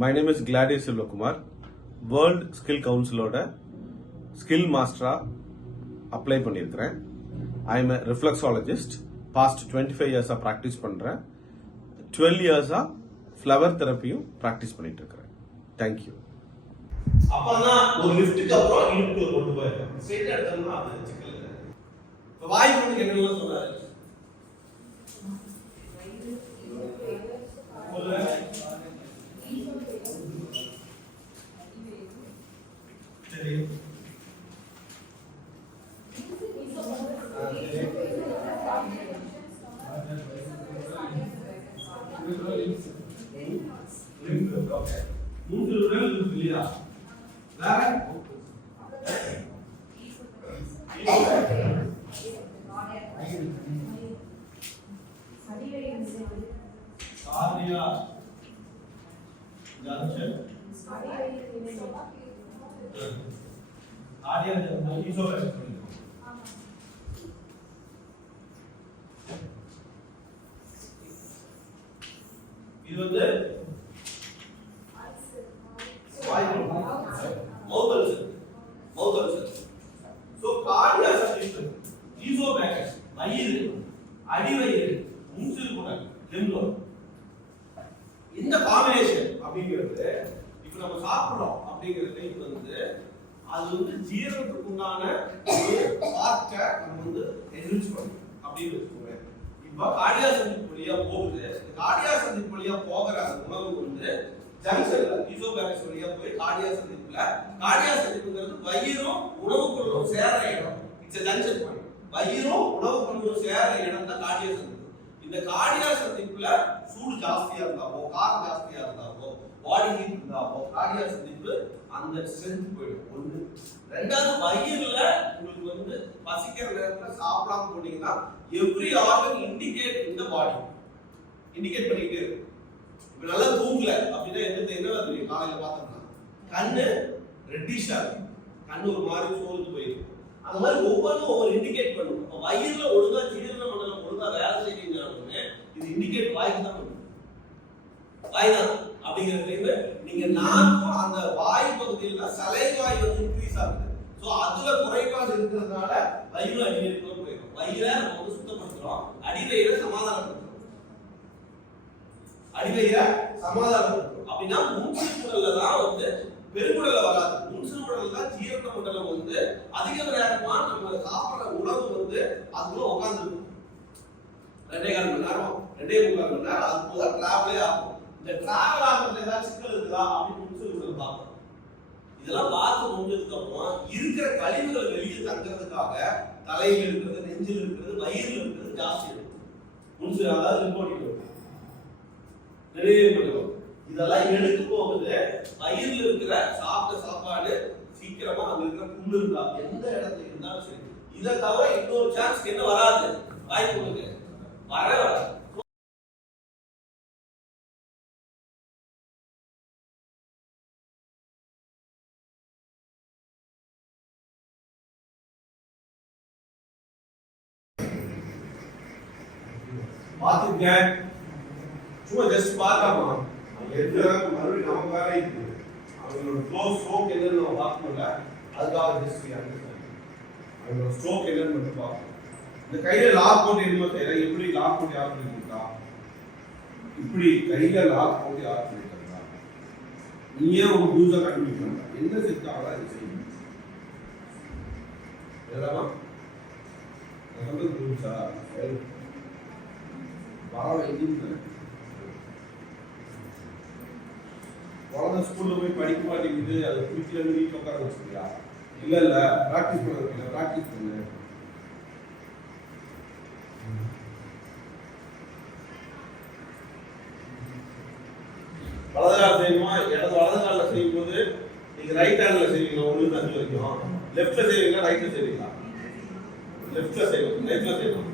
My name is Gladys Silvakumar. World Skill Councilோட skill மாஸ்டரா apply பண்ணியிருக்கிறேன். I M ரிஃப்ளெக்ஸாலஜிஸ்ட். பாஸ்ட் 25 இயர்ஸாக ப்ராக்டிஸ் பண்ணுறேன். 12 இயர்ஸாக ஃப்ளவர் தெரப்பியும் ப்ராக்டிஸ் பண்ணிட்டு இருக்கிறேன். தேங்க்யூ. அப்பதான் ஒரு லிஃப்ட்டுக்கு அப்புறம் இடுப்புல கொண்டு போயிருக்கேன். ஸ்ட்ரைட்டா எடுத்தோம்னா அது சிக்கல் இல்லை. இப்போ வாய் கொண்டு என்னெல்லாம் சொன்னாரு? சரி மூன்று உடல் இல்லையா? வேற சாரியா ஜான்சன் ஆடியா ஈசோவேஸ் இது வந்து So cardiac system, esophagus, வயிறு, அடிவயிறு, மூசில் குடல், லிம்பம். இந்த காம்பினேஷன் அப்படிங்கிறது இப்போ நம்ம சாப்பிடுறோம் அப்படிங்கிறது இது வந்து அது வந்து ஜீரணத்துக்கு உண்டான ஒரு பார்ட்டை நம்ம வந்து என்ரிச் பண்ணணும் அப்படின்னு வச்சுக்கோங்க. இப்போ கார்டியா சந்திப்பு வழியா போகுது. கார்டியா சந்திப்பு வழியா போகிற அந்த உணவு வந்து ஜங்ஷன்ல ஈசோபேகஸ் வழியா போய் கார்டியா சந்திப்புல கார்டியா சந்திப்புங்கிறது வயிறும் உணவு பொருளும் சேர இடம். It's a junction point. வயிறும் உணவு பொருளும் சேர இடம் தான் கார்டியா சந்திப்பு. இந்த கார்டியா சந்திப்புல சூடு ஜாஸ்தியா இருந்தாவோ காரம் ஜாஸ்தியா இருந்தாவோ பாடி ஹீட் இருந்தாவோ கார்டியா சந்திப்பு அந்த ஸ்ட்ரென்த் போயிடும். ஒண்ணு. ரெண்டாவது வயிறுல உங்களுக்கு வந்து பசிக்கிற நேரத்துல சாப்பிடாம போனீங்கன்னா எவ்ரி ஆர்கன் இண்டிகேட் இன் தி பாடி இண்டிகேட் பண்ணிட்டே இருக்கும். இப்ப நல்லா தூங்கல அப்படின்னா என்னவா தெரியும்? காலையில பார்த்தோம்னா கண்ணு ரெட்டிஷா இருக்கும், கண்ணு ஒரு மாதிரி சோர்ந்து போயிருக்கும். அந்த மாதிரி ஒவ்வொன்றும் ஒவ்வொரு இண்டிகேட் பண்ணும். அப்ப வயிறுல ஒழுங்கா ஜீரண மண்டலம் ஒழுங்கா வேலை செய்யுங்க, இது இண்டிகேட் வாய்க்கு தான் பண்ணும். வாய் தான் அப்படிங்கிறது நீங்க நாக்கும் அந்த வாய் பகுதியில சலைவாய் வந்து இன்க்ரீஸ் ஆகுது. சோ அதுல குறைபாடு இருக்கிறதுனால வயிறு அடிக்கடி போயிடும். வயிறை நம்ம வந்து சுத்தப்படுத்துறோம், அடிவயிறை சமாதானப்படுத்துறோம். அடிவயிற சமாதானப்படுத்தும் அப்படின்னா மூன்சில் குடல்ல தான் வந்து பெருங்குடல்ல வராது. மூன்சில் குடல்ல தான் ஜீரண மண்டலம் வந்து அதிக நேரமா நம்ம சாப்பிடுற உணவு வந்து அதுக்குள்ள உட்கார்ந்துருக்கும். 2.25 மணி நேரம் 2.25 மணி நேரம் அது போல டிராவலே ஆகும். இந்த டிராவல் ஆகிறதுல ஏதாவது சிக்கல் இருக்குதா அப்படின்னு மூன்சில் குடல் பார்க்கணும். இதெல்லாம் பார்த்து முடிஞ்சதுக்கு அப்புறம் இருக்கிற கழிவுகள் வெளியே தங்குறதுக்காக தலையில் இருக்கிறது, நெஞ்சில் இருக்கிறது, வயிறுல இருக்கிறது ஜாஸ்தி இருக்கும். மூன்சில் அதாவது ரிப்போர்ட்டிங் நிறைய பண்ணுவோம். இதெல்லாம் எடுத்து போகுது. வயிறுல இருக்கிற சாப்பிட்ட சாப்பாடு சீக்கிரமா அங்க இருக்கிற புண்ணு இருந்தா எந்த இடத்துல இருந்தாலும் சரி. இதை தவிர இன்னொரு சான்ஸ் என்ன வராது, வாய்ப்பு இருக்கு வராது. பாத்துங்க, சும்மா ஜஸ்ட் பார்க்காம எடுத்து மறுபடியும் நம்ம வேலை இருக்கு. அவங்களோட ஸ்ட்ரோக் என்னன்னு நம்ம பார்க்கணும்ல, அதுக்காக ஜஸ்ட் அவங்களோட ஸ்ட்ரோக் என்னன்னு மட்டும் பார்க்கணும். இந்த கையில லாக் போட்டு என்ன செய்யறேன், எப்படி லாக் போட்டு யார் பண்ணிருக்கா, இப்படி கையில லாக் போட்டு யார் பண்ணிருக்கா, நீயே ஒரு புதுசா கண்டுபிடிக்கணும். என்ன செஞ்சாங்களா இது செய்யணும் எல்லாம் புதுசா வர வேண்டிய குழந்தை ஸ்கூல்ல போய் படிக்க மாட்டேங்குது, அதை பிடிக்கல வீட்டில் உட்கார வச்சுக்கியா? இல்ல பிராக்டிஸ் பண்ண வைக்கல, பிராக்டிஸ் பண்ணு. வலது கால செய்யணுமா, வலது காலில் செய்யும் போது நீங்க ரைட் ஹேண்ட்ல செய்வீங்களா? 1-5 வரைக்கும். லெஃப்ட்ல செய்வீங்களா ரைட்ல செய்வீங்களா? லெஃப்ட்ல செய்யணும், ரைட்ல செய்யணும்.